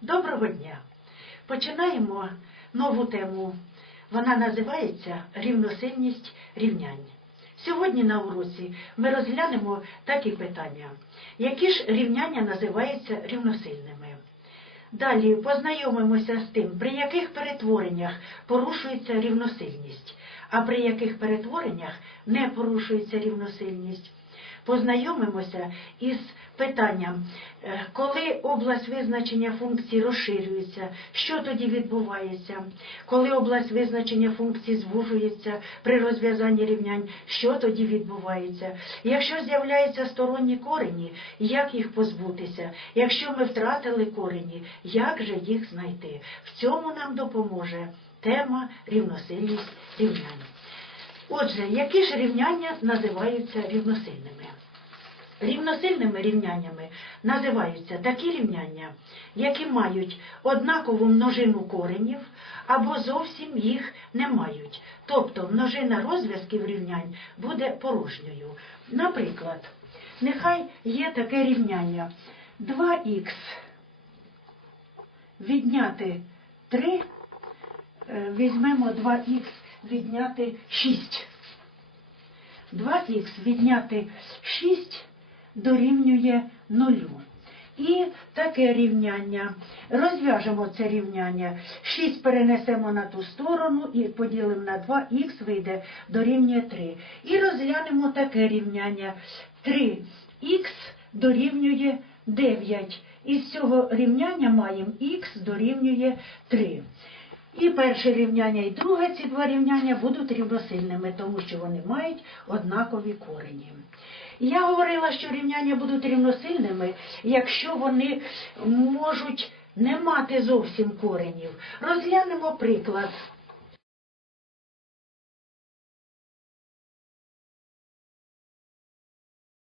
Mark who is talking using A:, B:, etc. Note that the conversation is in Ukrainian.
A: Доброго дня! Починаємо нову тему. Вона називається Рівносильність рівнянь. Сьогодні на уроці ми розглянемо такі питання. Які ж рівняння називаються рівносильними? Далі познайомимося з тим, при яких перетвореннях порушується рівносильність, а при яких перетвореннях не порушується рівносильність. Познайомимося із питанням, е, коли область визначення функцій розширюється, що тоді відбувається, коли область визначення функцій звужується при розв'язанні рівнянь, що тоді відбувається. Якщо з'являються сторонні корені, як їх позбутися? Якщо ми втратили корені, як же їх знайти? В цьому нам допоможе тема рівносильність рівнянь. Отже, які ж рівняння називаються рівносильними? Рівносильними рівняннями називаються такі рівняння, які мають однакову множину коренів або зовсім їх не мають. Тобто множина розв'язків рівнянь буде порожньою. Наприклад, нехай є таке рівняння 2х відняти 3, е, візьмемо 2х відняти 6. 2х відняти 6 дорівнює 0. І таке рівняння. Розв'яжемо це рівняння. 6 перенесемо на ту сторону і поділимо на 2х, вийде дорівнює 3. І розглянемо таке рівняння. 3х дорівнює 9. Із цього рівняння маємо х дорівнює 3. І перше рівняння, і друге ці два рівняння будуть рівносильними, тому що вони мають однакові корені. Я говорила, що рівняння будуть рівносильними, якщо вони можуть не мати зовсім коренів. Розглянемо приклад.